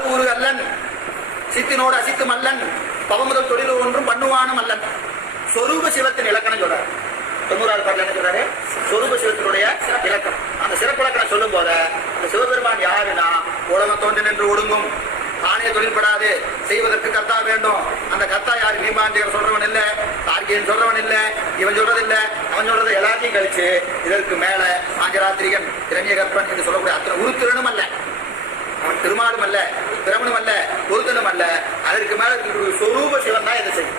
அருவுரு அல்லன் சித்தினோடு அசித்து மல்லன் பவமுதல் தொழில் ஒன்றும் பண்ணுவானும் அல்லன். சொரூப சிவத்தின் இலக்கணம் சொல்றாரு. 90வது பாட்டுல என்ன சொல்றாரு? சொரூப சிவத்தினுடைய இலக்கணம். அந்த சிறப்பிலக்கணம் சொல்லும் போத அந்த சிவபெருமான் யாருன்னா உலகம் தோன்றி நின்று ஒடுங்கும், தானே தொழில்படாது, செய்வதற்கு கர்த்தா வேண்டும். அந்த கர்த்தா யாரு? நீமாண்டியர் சொல்றவன் இல்ல, தார்கியன் சொல்றவன் இல்ல, இவன் சொல்றது இல்ல, அவன் சொல்றது எல்லாத்தையும் கழிச்சு இதற்கு மேல பாஞ்சராத்திரிகன் திரண்ய கற்பன் என்று சொல்லக்கூடிய அத்தனை உருத்திரனும் அல்ல, அவன் திருமாலும் அல்ல, பிரமனும் அல்ல, பொருத்தனும் அல்ல. அதற்கு மேல சொரூப சிவன் தான் இதை செய்யும்.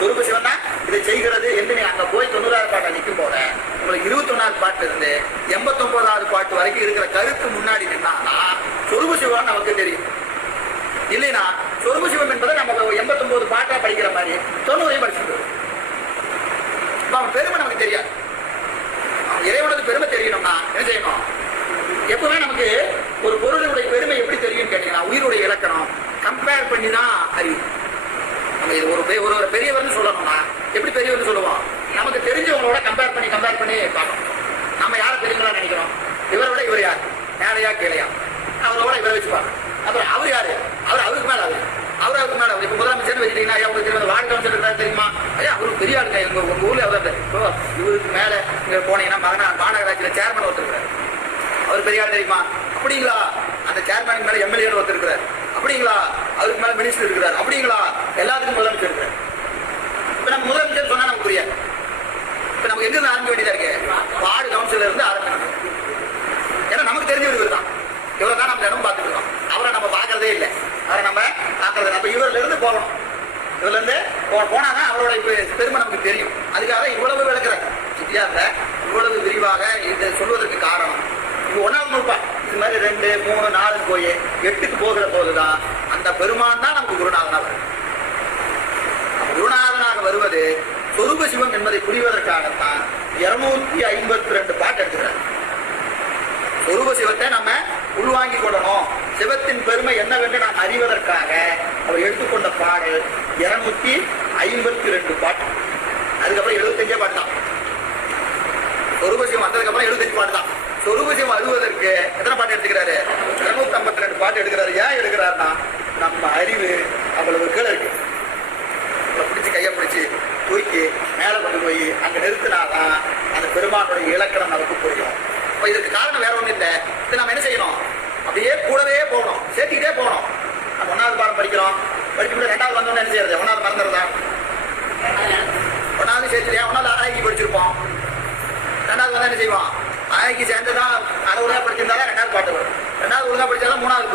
சொரூப சிவன் தான் இதை செய்கிறது என்று நீ அங்க போய் 90வது பாட்டை நிற்கும் போல உங்களுக்கு 21வது பாட்டு இருந்து 89வது பாட்டு வரைக்கும் இருக்கிற கருத்து முன்னாடி நின்னா சொரூப சிவன் நமக்கு தெரியும். இல்லைன்னா சொரூப சிவம் என்பதை நம்ம 89 பாட்டா படிக்கிற மாதிரி 90 படிச்சுட்டு அவன் பெருமை நமக்கு தெரியாது. அவன் இறைவனது பெருமை தெரியணும்னா என்ன செய்யணும்? எப்பவுமே நமக்கு ஒரு பொருளுடைய பெருமை எப்படி தெரியும் கேட்டீங்கன்னா உயிருடைய இலக்கணம் கம்பேர் பண்ணி தான் அறியும். நம்ம இது ஒரு பெரியவர்னு சொல்லணும்னா எப்படி பெரியவர்னு சொல்லுவோம்? நமக்கு தெரிஞ்சவங்களோட கம்பேர் பண்ணி பார்க்கணும். நம்ம யாரை பெரியவங்களா நினைக்கிறோம்? இவரை விட இவர் யார்? மேலையா கீழையா? அவரோட இவரை வச்சு பார்க்கணும். அப்புறம் அவர் யாரு? அவருக்கு மேல அவருக்கு மேல இப்ப முதலமைச்சர் வச்சுட்டீங்கன்னா உங்களுக்கு தெரியும் வார்டு கவுன்சிலர் தெரியுமா? ஐயா அவருக்கு பெரிய ஆளுங்க உங்க ஊர்ல அவர் இவருக்கு மேல இங்க போனீங்கன்னா மாநகராட்சியில சேர்மன் ஒருத்தர் அவர் பெரிய ஆள் தெரியுமா? அப்படிங்களா? அந்த சேர்மனுக்கு மேல எம்எல்ஏ ஒருத்தர் இருக்கிறார். அப்படிங்களா? அதுக்கு மேல மினிஸ்டர் இருக்கிறார். அப்படிங்களா? எல்லாத்துக்கும் முதலமைச்சர் இருக்கிறார். இப்ப நம்ம முதலமைச்சர் சொன்னா நமக்கு புரியாது. இப்ப நமக்கு எங்க இருந்து ஆரம்பிக்க வேண்டியதா இருக்கு? வார்டு கவுன்சிலர் இருந்து ஆரம்பிக்கணும். ஏன்னா நமக்கு தெரிஞ்சவர் இவர் தான். இவரை தான் நம்ம தினமும் பார்த்துட்டு இருக்கோம். அவரை நம்ம பார்க்கறதே இல்லை. அவரை நம்ம பார்க்கறது நம்ம இவர்ல இருந்து போகணும். இவர்ல இருந்து போனாதான் அவரோட பெருமை நமக்கு தெரியும். அதுக்காக இவ்வளவு விளக்குறாங்க இந்தியாவில் இவ்வளவு விரிவாக இதை சொல்வதற்கு காரணம் இது 1வது நூற்பா இது மாதிரி 2, 3, 4 போய் 8க்கு போகிற போதுதான் அந்த பெருமான் தான் நமக்கு குருநாதனா வரும். குருநாதனாக வருவது சொரூப சிவம் என்பதை புரிவதற்காகத்தான் 252 பாட்டு எடுத்துக்கிறார். சொரூப சிவத்தை நம்ம உள்வாங்கி கொள்ளணும், சிவத்தின் பெருமை என்னவென்று நாம் அறிவதற்காக அவர் எடுத்துக்கொண்ட பாடல் 252 பாட்டு. அதுக்கப்புறம் 75 பாட்டு தான். சொரூப சிவம் வந்ததுக்கு அப்புறம் 75 பாட்டு தான். சொரூப சிவம் அழுவதற்கு எத்தனை பாட்டு எடுத்துக்கிறாரு? 252 பாட்டு எடுக்கிறாரு. ஏன் எடுக்கிறாருன்னா நம்ம அறிவு அவ்வளவு கீழே இருக்கு. பிடிச்சி கையை பிடிச்சி தூக்கி மேலே கொண்டு போய் அங்க நிறுத்தினாதான் அந்த பெருமானுடைய இலக்கணம் நமக்கு புரியும். இப்ப இதுக்கு காரணம் வேற ஒண்ணும் இல்லை. இது நம்ம என்ன செய்யணும்? அப்படியே கூடவே போகணும், சேர்த்துக்கிட்டே போகணும். நம்ம 1வது பாடம் படிக்கிறோம், படிச்சுட்டு 2வது வந்தோன்னு என்ன செய்யறது? 1வது மறந்துடுறதா? 1வது சேர்த்து 1வது ஆராய்ச்சி படிச்சிருப்போம். 2வது வந்து என்ன செய்வோம்? ஆராய்ச்சி சேர்ந்துதான் அதை ஒழுங்கா படிச்சிருந்தாலும் 2வது பாட்டு வரும். 2வது ஒழுங்கா படிச்சாலும் 3வது